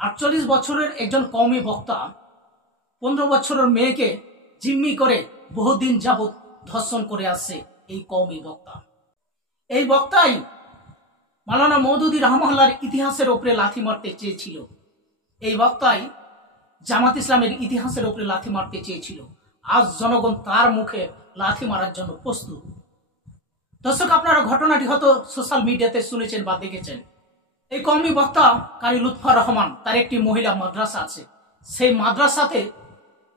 48 বছরের একজন কওমি বক্তা 15 বছরের মেয়েকে জিম্মি করে বহুদিন যাবৎ ধর্ষণ করে আসছে। এই কওমি বক্তা, এই বক্তাই মাওলানা মওদুদী রহমাহুল্লাহর ইতিহাসের উপরে লাথি মারতে চেয়েছিল। এই বক্তাই জামাত ইসলামের ইতিহাসের উপরে লাথি মারতে চেয়েছিল। আজ জনগণ তার মুখে লাথি মারার জন্য প্রস্তুত। দর্শক, আপনারা ঘটনাটি হয়তো সোশ্যাল মিডিয়াতে শুনেছেন বা দেখেছেন। এই কওমি বক্তা কারি লুৎফর রহমান, তার একটি মহিলা মাদ্রাসা আছে। সেই মাদ্রাসাতে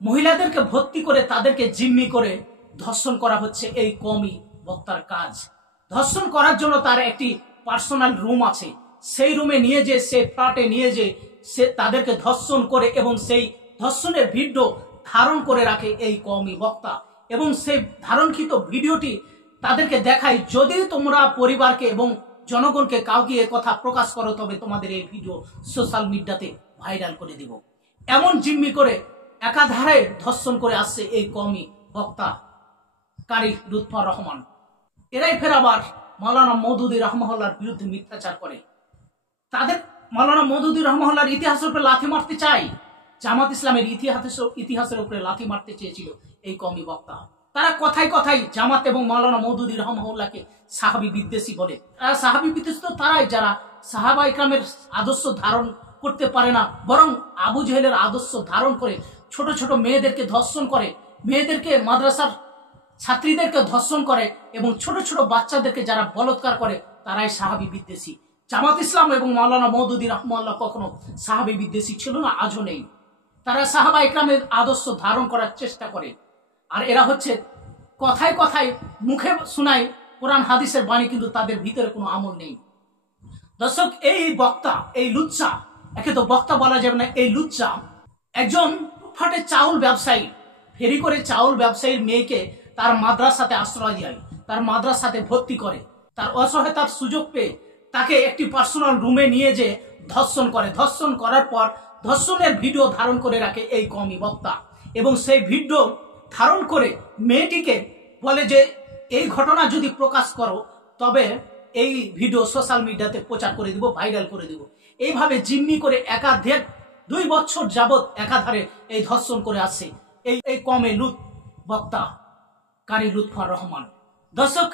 মহিলাদেরকে ভর্তি করে তাদেরকে জিম্মি করে ধর্ষণ করা হচ্ছে এই কওমি বক্তার কাজ। ধর্ষণ করার জন্য তার একটি পার্সোনাল রুম আছে। সেই রুমে নিয়ে যে, সে ফ্ল্যাটে নিয়ে যে সে তাদেরকে ধর্ষণ করে এবং সেই ধর্ষণের ভিডিও ধারণ করে রাখে এই কওমি বক্তা, এবং সেই ধারণকৃত ভিডিওটি তাদেরকে দেখায়, যদি তোমরা পরিবারকে এবং জনগণকে কাউকে এ কথা প্রকাশ করো তবে তোমাদের এই ভিডিও সোশ্যাল মিডিয়াতে ভাইরাল করে দিব। এমন জিম্মি করে একাধারে ধর্ষণ করে আসছে এই কওমি বক্তা কারি লুৎফর রহমান। এরাই ফের আবার মাওলানা মওদুদী রহমাহুল্লাহর বিরুদ্ধে মিথ্যাচার করে। তাদের মাওলানা মওদুদী রহমাহুল্লাহর ইতিহাসের উপরে লাথি মারতে চায়। জামাত ইসলামের ইতিহাসের উপরে লাথি মারতে চেয়েছিল এই কওমি বক্তা। তারা কথায় কথায় জামাত এবং মাওলানা মওদুদী রহমাহুল্লাহকে সাহাবী বিদ্বেষী বলে। তারা সাহাবী বিদ্বেষী তো তারাই যারা সাহাবা ইকরামের আদর্শ ধারণ করতে পারে না, বরং আবু জেহেলের আদর্শ ধারণ করে ছোট ছোট মেয়েদেরকে ধর্ষণ করে, মেয়েদেরকে মাদ্রাসার ছাত্রীদেরকে ধর্ষণ করে এবং ছোট ছোট বাচ্চাদেরকে যারা বলৎকার করে, তারাই সাহাবী বিদ্বেষী। জামাত ইসলাম এবং মাওলানা মওদুদী রহমাহুল্লাহ কখনো সাহাবী বিদ্বেষী ছিল না, আজও নেই। তারা সাহাবা ইকরামের আদর্শ ধারণ করার চেষ্টা করে। আর এরা হচ্ছে কথায় কথায় মুখে শোনায় কোরআন হাদিসের বাণী, কিন্তু তাদের ভিতরে কোনো আমল নেই। দর্শক, এই বক্তা, এই লুচ্চা, একে তো বক্তা বলা যাবে না, এই লুচ্চা একজন ফুটপাতে চাউল ব্যবসায়ী, ফেরি করে চাউল ব্যবসায়ীর মেয়েকে তার মাদ্রাসাতে আশ্রয় দেয়, তার মাদ্রাসাতে ভর্তি করে। তার অসহায়তার সুযোগ পেয়ে তাকে একটি পার্সোনাল রুমে নিয়ে যে ধর্ষণ করে। ধর্ষণ করার পর ধর্ষণের ভিডিও ধারণ করে রাখে এই কওমি বক্তা, এবং সেই ভিডিও ধারণ করে মেয়েটিকে বলে যে এই ঘটনা যদি প্রকাশ করো তবে এই ভিডিও সোশ্যাল মিডিয়াতে প্রচার করে দিব, ভাইরাল করে দিব। এইভাবে জিম্মি করে একাধিক 2 বছর যাবৎ একাধারে এই ধর্ষণ করে আসছে এই কওমি বক্তা কারি লুৎফর রহমান। দর্শক,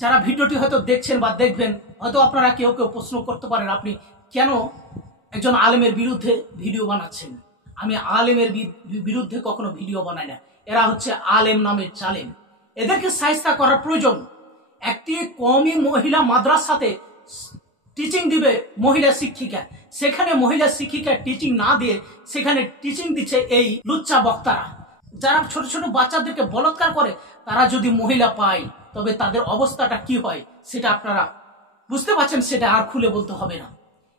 যারা ভিডিওটি হয়তো দেখছেন বা দেখবেন, হয়তো আপনারা কেউ কেউ প্রশ্ন করতে পারেন, আপনি কেন একজন আলেমের বিরুদ্ধে ভিডিও বানাচ্ছেন? আমি আলেমের বিরুদ্ধে কখনো ভিডিও বানাই না। এরা হচ্ছে আলেম নামের জালেম। এদেরকে শায়েস্তা করার প্রয়োজন। একটি কওমি মহিলা মাদ্রাসাতে টিচিং দিবে মহিলা শিক্ষিকা, সেখানে মহিলা শিক্ষিকা টিচিং না দিয়ে সেখানে টিচিং দিচ্ছে এই লুচ্চা বক্তারা, যারা ছোট ছোট বাচ্চাদেরকে বলৎকার করে। তারা যদি মহিলা পায় তবে তাদের অবস্থাটা কি হয় সেটা আপনারা বুঝতে পারছেন, সেটা আর খুলে বলতে হবে না।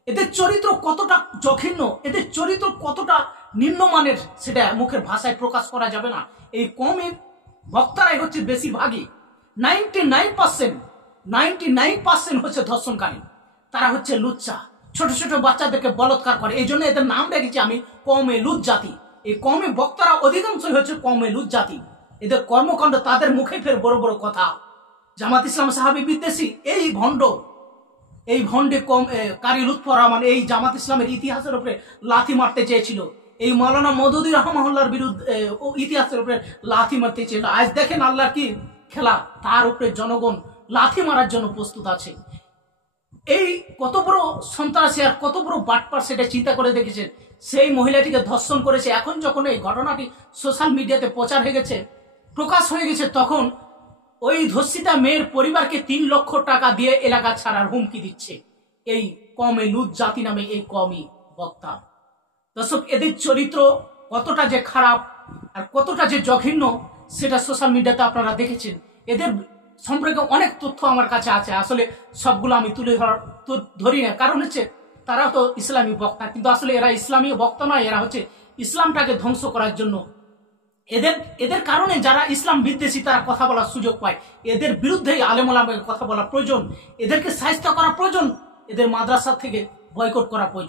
এদের চরিত্র কতটা জঘন্য, এদের চরিত্র কতটা নিম্নমানের, সেটা মুখের ভাষায় প্রকাশ করা যাবে না। এই কওমি বক্তারাই হচ্ছে বেশিরভাগই, 99% হচ্ছে ধর্ষণকারী। তারা হচ্ছে লুচ্চা, ছোট ছোট বাচ্চাদেরকে বলৎকার করে। এই জন্য এদের নাম রেখেছি আমি কওমি লুত জাতি। এই কওমি বক্তারা অধিকাংশই হচ্ছে কওমি লুত জাতি। এদের কর্মকাণ্ড, তাদের মুখে ফের বড় বড় কথা। জামাত ইসলাম সাহাবী বিদ্বেষী এই ভণ্ডে কারি লুৎফর রহমান এই জামাত ইসলামের ইতিহাসের উপরে লাথি মারতে চেয়েছিল। এই মাওলানা মওদুদী রহমাহুল্লাহর বিরুদ্ধে ইতিহাসের উপরে লাথি মারতে চেয়েছিল। আজ দেখেন আল্লাহর কি খেলা, তার উপরে জনগণ লাথি মারার জন্য প্রস্তুত আছে। এই কত বড় সন্ত্রাসী আর কত বড় বাটপার সেটা চিন্তা করে দেখেছেন। সেই মহিলাটিকে ধর্ষণ করেছে। এখন যখন এই ঘটনাটি সোশ্যাল মিডিয়াতে প্রচার হয়ে গেছে, প্রকাশ হয়ে গেছে, তখন ওই ধর্ষিতা মেয়ের পরিবারকে 3 লক্ষ টাকা দিয়ে এলাকা ছাড়ার হুমকি দিচ্ছে এই কওমি লুত জাতি নামে এই কওমি বক্তা। দর্শক, এদের চরিত্র কতটা যে খারাপ আর কতটা যে জঘন্য সেটা সোশ্যাল মিডিয়াতে আপনারা দেখেছেন। এদের সম্পর্কে অনেক তথ্য আমার কাছে আছে, আসলে সবগুলো আমি তুলে ধরি না, কারণ হচ্ছে তারা তো ইসলামী বক্তা, কিন্তু আসলে এরা ইসলামী বক্তা নয়, এরা হচ্ছে ইসলামটাকে ধ্বংস করার জন্য। এদের কারণে যারা ইসলাম বিদ্বেষী তারা কথা বলার সুযোগ পায়। এদের বিরুদ্ধেই আলেম ওলামাকে কথা বলা প্রয়োজন, এদেরকে শায়েস্তা করা প্রয়োজন, এদের মাদ্রাসা থেকে বয়কট করা প্রয়োজন।